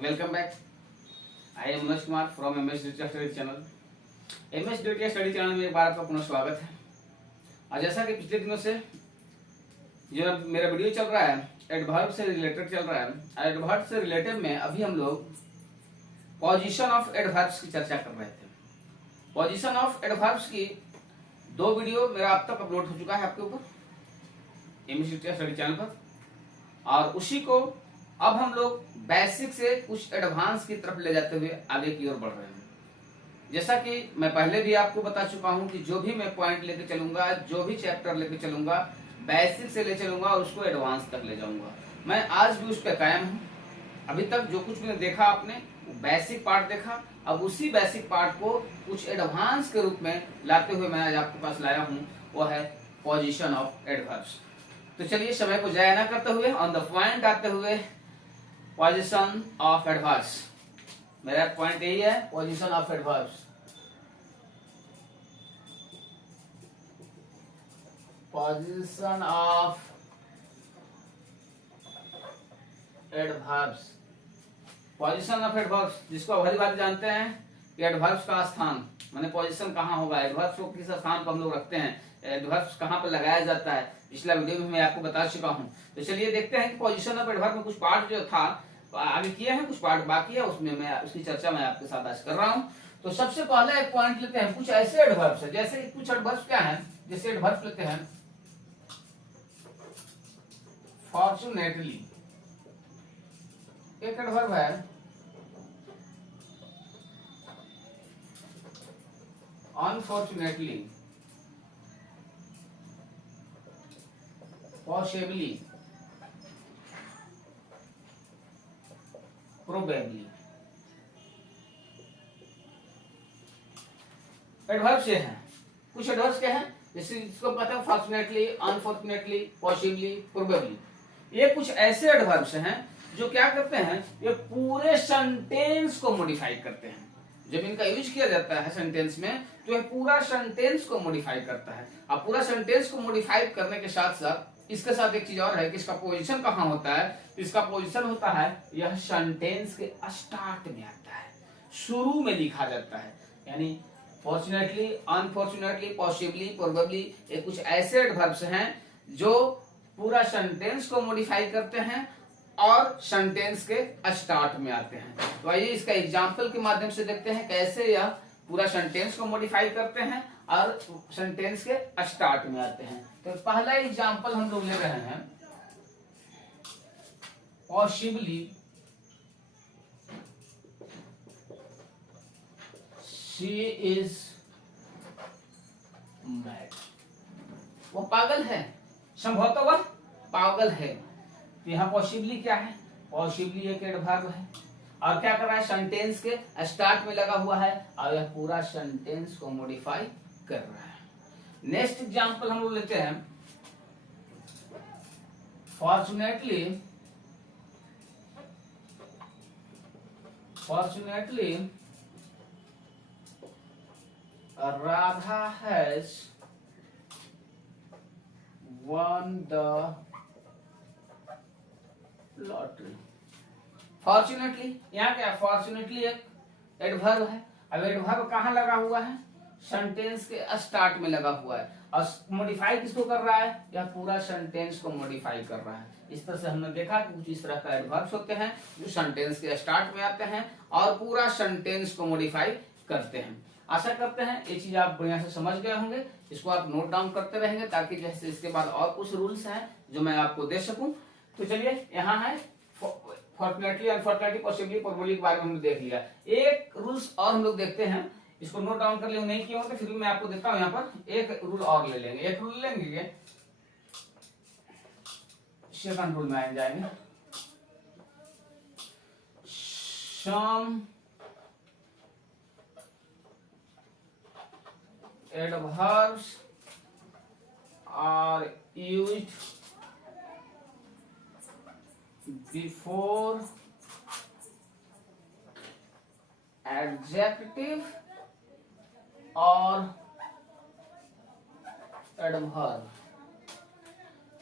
Welcome back. I am Manoj Kumar from MS Data Study Channel. MS Data Study Channel में एक बार आपका पुनः स्वागत है। और जैसा कि पिछले दिनों से जो मेरा वीडियो चल रहा है एडवर्ब से रिलेटेड चल रहा है, एडवर्ब से रिलेटेड में अभी हम लोग पोजीशन ऑफ एडवर्ब्स की चर्चा कर रहे थे। पोजीशन ऑफ एडवर्ब्स की 2 वीडियो मेरा अब तक अपलोड हो चुका है आपके ऊपर MS Data Study चैनल पर, और उसी को अब हम लोग बेसिक से कुछ एडवांस की तरफ ले जाते हुए आगे की ओर बढ़ रहे हैं। जैसा कि मैं पहले भी आपको बता चुका हूं कि जो भी मैं पॉइंट लेके चलूंगा, जो भी चैप्टर लेके चलूंगा, बेसिक से ले चलूंगा और उसको एडवांस तक ले जाऊंगा। मैं आज भी उस पर कायम हूं। अभी तक जो कुछ मैंने देखा आपने वो बेसिक पार्ट देखा, अब उसी बेसिक पार्ट को कुछ एडवांस के रूप में लाते हुए मैं आज आपके पास लाया हूं, वो है पोजीशन ऑफ एडवर्ब्स। तो चलिए समय को जाया ना करते हुए ऑन द पॉइंट आते हुए पोजीशन ऑफ एडवर्ब्स। मेरा पॉइंट यही है, position of adverbs. Position of adverbs, position of adverbs जिसको भली बात जानते हैं कि एडवर्ब्स का स्थान माने पोजीशन कहाँ होगा, एडवर्ब्स को किस स्थान पर हम लोग रखते हैं, एडवर्ब्स कहाँ पर लगाया जाता है, पिछला वीडियो में मैं आपको बता चुका हूँ। तो चलिए देखते हैं कि पोजीशन ऑफ एडवर्ब में कुछ पार्ट जो था आगे किए हैं, कुछ पार्ट बाकी है, उसमें मैं उसकी चर्चा मैं आपके साथ आज कर रहा हूँ। तो सबसे पहले एक पॉइंट लेते हैं, कुछ ऐसे एडवर्ब्स है, जैसे कुछ एडवर्ब्स क्या है, जैसे एडवर्ब्स लेते हैं फॉर्चुनेटली, एक एडवर्ब है अनफॉर्चुनेटली, पॉसिबली, प्रोबेबली। एडवर्ब्स ये हैं, कुछ एडवर्ब्स क्या हैं, जैसे इसको पता है फॉर्चुनेटली, अनफॉर्चुनेटली, पॉसिबली, प्रोबेबली। ये कुछ ऐसे एडवर्ब्स हैं जो क्या करते हैं, ये पूरे सेंटेंस को मॉडिफाई करते हैं। जब इनका यूज किया जाता है सेंटेंस में तो ये पूरा सेंटेंस को मॉडिफाई करता है। अब पूरा सेंटेंस को मॉडिफाई करने के साथ साथ इसके साथ एक चीज और है कि इसका पोजीशन कहाँ होता है, इसका पोजीशन होता है यह सेंटेंस के स्टार्ट में आता है, शुरू में लिखा जाता है। यानी फॉर्चुनेटली, अनफॉर्चुनेटली, पॉसिबली, प्रोबेबली, ये कुछ ऐसे एडवर्ब्स हैं जो पूरा सेंटेंस को मॉडिफाई करते हैं और सेंटेंस के स्टार्ट में आते हैं। तो आइए इसका एग्जांपल के माध्यम से देखते हैं कैसे यह पूरा सेंटेंस को मॉडिफाई करते हैं और सेंटेंस के स्टार्ट में आते हैं। तो पहला एग्जांपल हम लोग ले रहे हैं, पॉसिबली शी इज मैड, वो पागल है, संभवतः वह पागल है। तो यहाँ पॉसिबली क्या है, पॉसिबली एक एडवर्ब है और क्या कर रहा है, सेंटेंस के स्टार्ट में लगा हुआ है और यह पूरा सेंटेंस को मॉडिफाई कर रहा है। नेक्स्ट एग्जांपल हम लोग लेते हैं, fortunately, fortunately Radha has won the lottery. Fortunately यहाँ क्या, फॉर्चुनेटली एक एडवर्ब है। अब एडवर्ब कहाँ लगा हुआ है, सेंटेंस के स्टार्ट में लगा हुआ है और मॉडिफाई किसको कर रहा है, यह पूरा सेंटेंस को मॉडिफाई कर रहा है। इस तरह से हमने देखा कि कुछ इस तरह का एडवर्ब्स होते हैं जो सेंटेंस के स्टार्ट में आते हैं और पूरा सेंटेंस को मॉडिफाई करते हैं। आशा करते हैं ये चीज आप बढ़िया से समझ गए होंगे, इसको आप नोट डाउन करते रहेंगे ताकि जैसे इसके बाद और कुछ रूल्स हैं जो मैं आपको दे सकूं। तो चलिए यहाँ है फॉर्चुनेटली, अनफॉर्चुनेटली, पॉसिबली, प्रोबेबली के बारे में हमने देख लिया। एक रूल्स और हम लोग देखते हैं, इसको नोट डाउन कर लिया नहीं किया होगा, फिर भी मैं आपको देता हूँ। यहाँ पर एक रूल और ले लेंगे, एक रूल लेंगे, सेकंड रूल में आ जाएंगे। सम adverbs are used before adjective और एडवर्ब।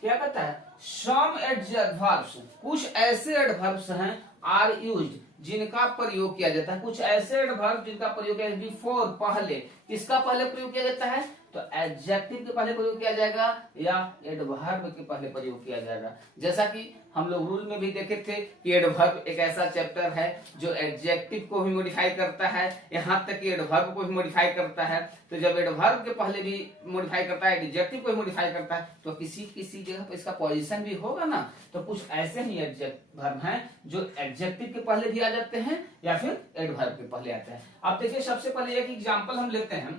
क्या कहता है, सम एडवर्ब्स, कुछ ऐसे एडवर्ब्स हैं आर यूज्ड जिनका प्रयोग किया जाता है, कुछ ऐसे एडवर्ब जिनका प्रयोग किया जाता है बिफोर पहले, किसका पहले प्रयोग किया जाता है, तो एडजेक्टिव के पहले प्रयोग किया जाएगा या एडवर्ब के पहले प्रयोग किया जाएगा। जैसा कि हम लोग रूल में भी देखे थे कि एडवर्ब एक ऐसा चैप्टर है जो एडजेक्टिव को भी मॉडिफाई करता है, यहाँ तक कि एडवर्ब को भी मॉडिफाई करता है। तो जब एडवर्ब के पहले भी मॉडिफाई करता है, एडजेक्टिव को भी मॉडिफाई करता है, तो किसी किसी जगह पर इसका पोजीशन भी होगा ना। तो कुछ ऐसे ही एडवर्ब हैं जो एडजेक्टिव के पहले भी आ जाते हैं या फिर एडवर्ब के पहले आते हैं। अब देखिए सबसे पहले एक एग्जांपल हम लेते हैं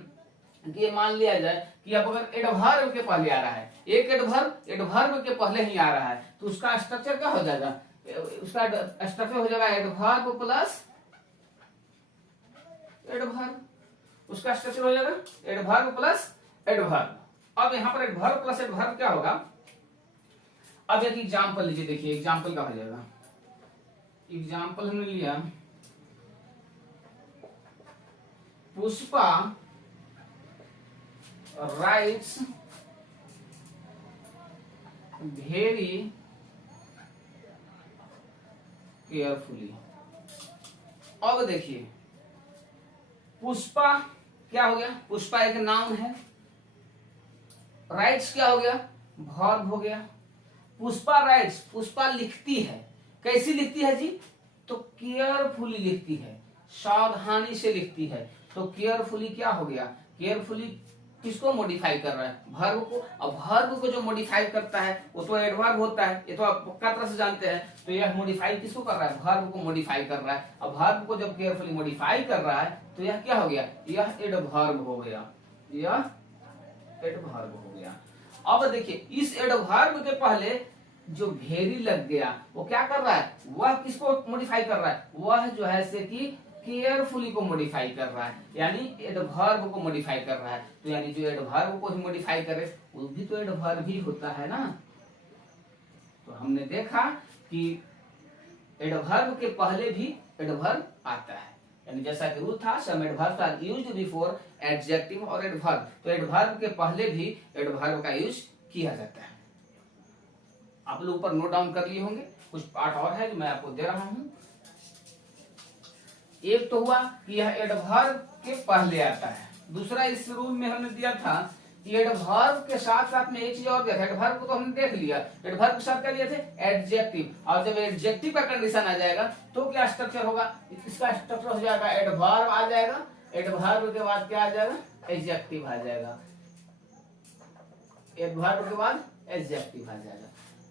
कि ये मान लिया जाए कि अब अगर एडवर्ब के पहले आ रहा है, एक एडवर्ब के पहले ही आ रहा है, तो उसका स्ट्रक्चर क्या हो जाएगा, उसका स्ट्रक्चर हो जाएगा एडवर्ब प्लस एडवर्ब, उसका स्ट्रक्चर हो जाएगा एडवर्ब प्लस एडवर्ब। अब यहाँ पर एडवर्ब प्लस एडवर्ब क्या होगा, अब एक एग्जांपल लीजिए, देखिए एग्जांपल क्या हो जाएगा। एग्जांपल हमने लिया पुष्पा राइट्स वेरी केयरफुली। अब देखिए पुष्पा क्या हो गया, पुष्पा एक नाउन है, राइट्स क्या हो गया, वर्ब हो गया। पुष्पा राइट्स, पुष्पा लिखती है, कैसी लिखती है जी, तो केयरफुली लिखती है, सावधानी से लिखती है। तो केयरफुली क्या हो गया, केयरफुली किसको मॉडिफाई कर रहा है, वर्ब को। अब वर्ब को जो मॉडिफाई करता है वो तो एडवर्ब होता है, ये तो आप पक्का तरह से जानते हैं। तो यह मॉडिफाई किसको कर रहा है, वर्ब को मॉडिफाई कर रहा है। अब वर्ब को जब केयरफुली मॉडिफाई कर रहा है तो यह क्या हो गया, यह एडवर्ब हो गया, यह एडवर्ब हो गया। अब देखिए इस एडवर्ब के पहले जो वेरी लग गया वो क्या कर रहा है, वह किसको मॉडिफाई कर रहा है, वह जो है से कि केयरफुली को मॉडिफाई कर रहा है, यानी एडवर्ब को मॉडिफाई कर रहा है। तो यानी जो एडवर्ब को ही मॉडिफाई करे वो भी तो एडवर्ब ही होता है ना। तो हमने देखा कि एडवर्ब के पहले भी एडवर्ब आता है, यानी जैसा कि रूल था some adverbs are used before adjective और एडवर्ब, तो एडवर्ब के पहले भी एडवर्ब का यूज किया जाता है। आप लोग ऊपर नोट डाउन कर लिए होंगे, कुछ पार्ट और है जो मैं आपको दे रहा हूं। एक तो हुआ कि यह एडवर्ब के पहले आता है, दूसरा इस रूल में हमने दिया था कि एडवर्ब के साथ साथ में एक चीज और दिया था, एडवर्ब को तो हमने देख लिया, एडवर्ब के साथ क्या दिए थे, एडजेक्टिव। और जब एडजेक्टिव का कंडीशन आ जाएगा तो क्या स्ट्रक्चर होगा, इसका स्ट्रक्चर हो जाएगा एडवर्ब आ जाएगा, एडवर्ब के बाद क्या आ जाएगा, एडजेक्टिव आ जाएगा, एडवर्ब के बाद एडजेक्टिव आ जाएगा।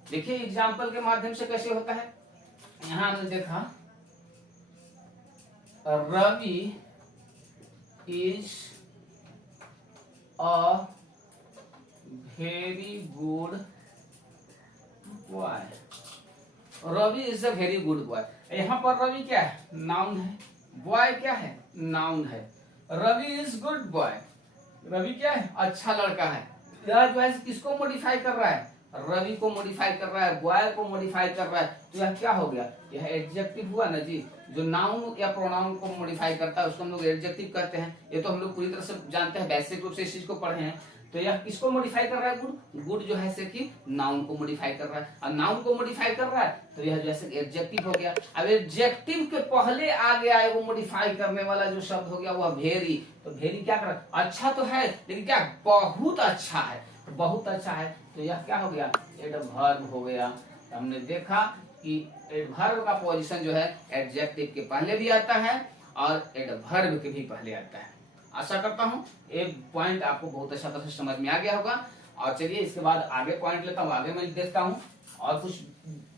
देखिए एग्जाम्पल के माध्यम से कैसे होता है। यहां हमने देखा Ravi is a very good boy, Ravi is a very good boy. यहाँ पर रवि क्या है, नाउन है, बॉय क्या है, नाउन है। Ravi is good boy, Ravi क्या है, अच्छा लड़का है। यह जो है किसको मॉडिफाई कर रहा है, रवि को मॉडिफाई कर रहा है, बॉय को मॉडिफाई कर रहा है। तो यह क्या हो गया, यह एडजेक्टिव हुआ ना जी। जो नाउन या प्रोनाउन को मॉडिफाई करता है उसको हम लोग एडजेक्टिव कहते हैं। ये तो हम लोग पूरी तरह से जानते हैं, बेसिक रूप से इस चीज को पढ़े हैं। तो यह किसको मॉडिफाई कर रहा है, गुड, गुड जो है से कि नाउन को मॉडिफाई कर रहा है, और नाउन को मॉडिफाई कर रहा है तो यह जैसे एडजेक्टिव हो गया। अब एडजेक्टिव के पहले आ गया है वो मॉडिफाई करने वाला जो शब्द हो गया वह वेरी। तो वेरी क्या कर रहा है, अच्छा तो है लेकिन क्या, बहुत अच्छा है, बहुत अच्छा है। तो यह क्या हो गया, एडवर्ब हो गया। हमने देखा कि एडवर्ब का पोजीशन जो है एडजेक्टिव के पहले भी आता है और एडवर्ब के भी पहले आता है। आशा करता हूं एक पॉइंट आपको बहुत अच्छा तरह से समझ में आ गया होगा। और चलिए इसके बाद आगे पॉइंट लेता हूं, आगे मैं देखता हूं और कुछ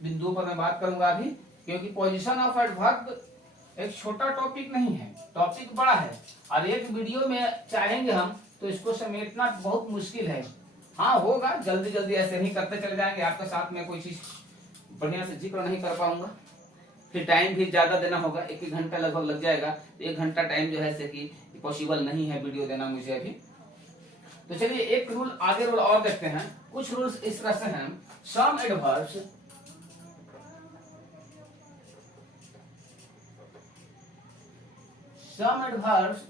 बिंदुओं पर मैं बात करूंगा अभी, क्योंकि पोजीशन ऑफ एडवर्ब एक छोटा टॉपिक नहीं है, टॉपिक बड़ा है और एक वीडियो में चाहेंगे हम तो इसको समेटना बहुत मुश्किल है। हाँ होगा, जल्दी जल्दी ऐसे नहीं करते चले जाएंगे, आपके साथ में कोई चीज बढ़िया से जिक्र नहीं कर पाऊंगा, फिर टाइम भी ज्यादा देना होगा, एक घंटा लगभग लग जाएगा। तो 1 घंटा टाइम जो है से कि पॉसिबल नहीं है वीडियो देना मुझे अभी। तो चलिए एक रूल आगे रूल और देखते हैं। कुछ रूल्स इस तरह से हैं, सम adverbs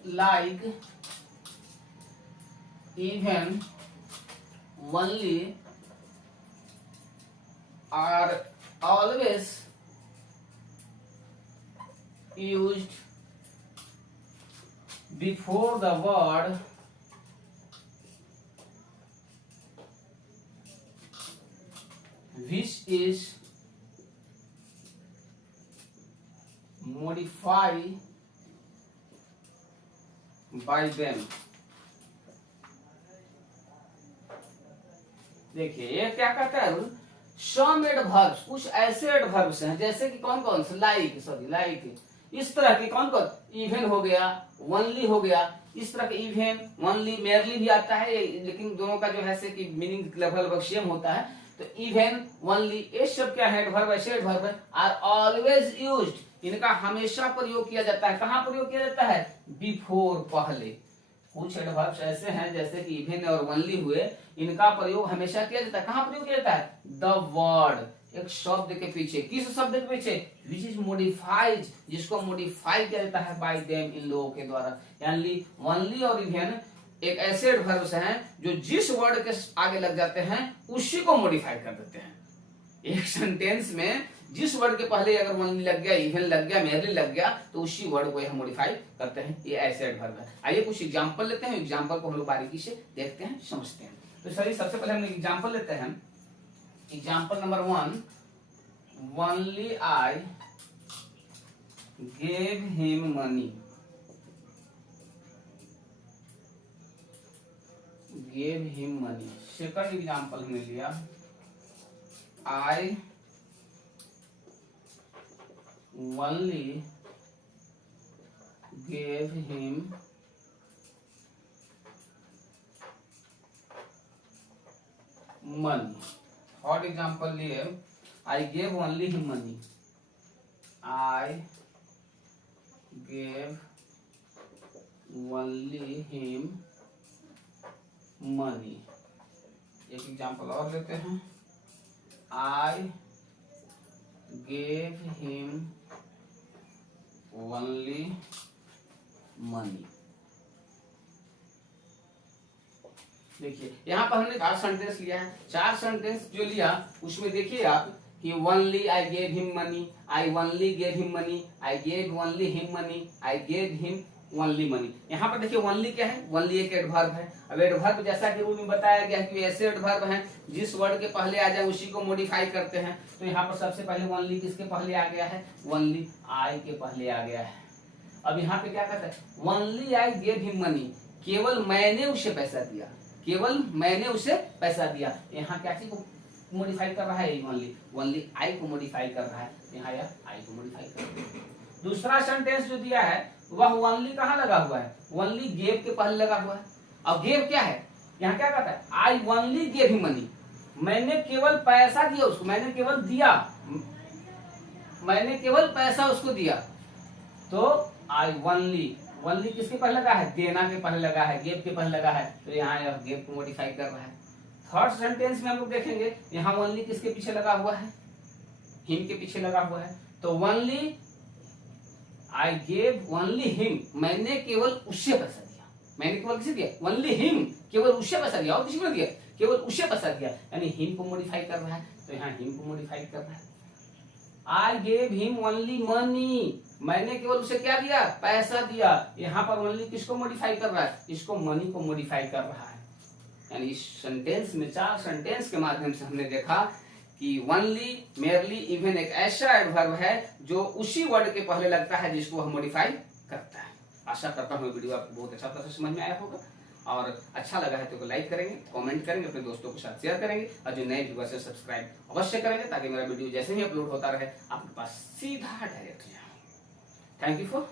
like even, only, are always, used before the word which is modified by them। देखिए ये क्या कहता है रूल, सम एडवर्ब्स, कुछ ऐसे एडवर्ब्स हैं जैसे कि कौन कौन से, लाइक इस तरह के, कौन कौन, इवन हो गया, वनली हो गया, इस तरह के इवन, वनली, मेयरली भी आता है, लेकिन दोनों का जो है से कि मीनिंग लगभग सेम होता है। तो इवन, वनली, ये सब क्या है, एडवर्ब, ऐसे एडवर्ब है, आर ऑलवेज यूज्ड, इनका हमेशा प्रयोग किया जाता है। कहाँ प्रयोग किया जाता है, बिफोर, पहले। कुछ एडवर्ब्स ऐसे हैं जैसे कि इवन और वनली हुए, इनका प्रयोग हमेशा किया जाता है। कहाँ प्रयोग किया जाता है, द वर्ड, एक शब्द के पीछे, किस शब्द के पीछे, विच इज मॉडिफाइड, जिसको मॉडिफाई किया जाता है बाय देम, इन लोगों के द्वारा। यानी वनली और इवन एक ऐसे एडवर्ब्स हैं जो जिस वर्ड के आगे लग जाते हैं उसी को मॉडिफाई कर देते हैं। एक सेंटेंस में जिस वर्ड के पहले अगर वनली लग गया, इवन लग गया, मेयरली लग गया, तो उसी वर्ड को यह मॉडिफाई करते हैं। ये ऐसे एडवर्ब है। आइए कुछ एग्जांपल लेते हैं, एग्जांपल को हम लोग बारीकी से देखते हैं, समझते हैं। तो चलिए सबसे पहले हम एग्जांपल लेते हैं। Example number 1, only I gave him money, gave him money. Second example हमने लिया, आई only gave him money। Third example लिए, I gave only him money, I gave only him money। एक एग्जांपल और लेते हैं, I gave him only money। देखिए यहाँ पर हमने 4 सेंटेंस लिया है। 4 सेंटेंस जो लिया उसमें देखिए आप कि only I gave him money, I only gave him money, I gave only him money, I gave him only money. यहाँ पर देखिए वनली क्या है, वनली एक एडवर्ब है। अब एडवर्ब जैसा कि रूल में बताया गया कि ऐसे एडवर्ब हैं जिस वर्ड के पहले आ जाए उसी को मॉडिफाई करते हैं। तो यहाँ पर सबसे पहले वनली किसके पहले आ गया है, वनली आई के पहले आ गया है। अब यहाँ पे क्या कहता है, only I gave him money, केवल मैंने उसे पैसा दिया, केवल मैंने उसे पैसा दिया। यहाँ क्या चीज को मॉडिफाई कर रहा है, वनली, वनली आई को मॉडिफाई कर रहा है, यहाँ यह आई को मॉडिफाई कर रहा है। दूसरा सेंटेंस जो दिया है वह वनली कहाँ लगा हुआ है, वनली गेव के पहले लगा हुआ है। अब गेव क्या है, यहाँ क्या कहता है, आई वनली गेव हिम मनी, मैंने केवल पैसा दिया उसको, मैंने केवल दिया, मैंने केवल पैसा उसको दिया। तो आई वनली, वनली किसके पहले लगा है, देना के पहले लगा है, गेव के पहले लगा है, तो यहाँ यह गेव को मॉडिफाई कर रहा है। थर्ड सेंटेंस में हम लोग देखेंगे यहाँ वनली किसके पीछे लगा हुआ है, हिम के पीछे लगा हुआ है। तो only I gave only him, मैंने केवल उससे पैसा दिया, मैंने केवल किसे दिया, वनली हिम, केवल उससे पैसा दिया, और किसी को दिया, केवल उससे पैसा दिया, यानी हिम को मॉडिफाई कर रहा है, तो यहाँ हिम को मॉडिफाई कर रहा है। I gave him only money, मैंने केवल उसे क्या दिया, पैसा दिया। यहाँ पर ओनली किसको मॉडिफाई कर रहा है, इसको मनी को मॉडिफाई कर रहा है। यानी इस सेंटेंस में 4 सेंटेंस के माध्यम से हमने देखा कि वनली, मेयरली, इवन एक ऐसा एडवर्ब है जो उसी वर्ड के पहले लगता है जिसको हम मॉडिफाई करता है। आशा करता हूँ वीडियो आपको बहुत अच्छा तरह से समझ में आया होगा, और अच्छा लगा है तो लाइक करेंगे, कमेंट करेंगे, अपने दोस्तों के साथ शेयर करेंगे, और जो नए व्यूअर्स हैं सब्सक्राइब अवश्य करेंगे ताकि मेरा वीडियो जैसे ही अपलोड होता रहे आपके पास सीधा डायरेक्ट जाए। Thank you for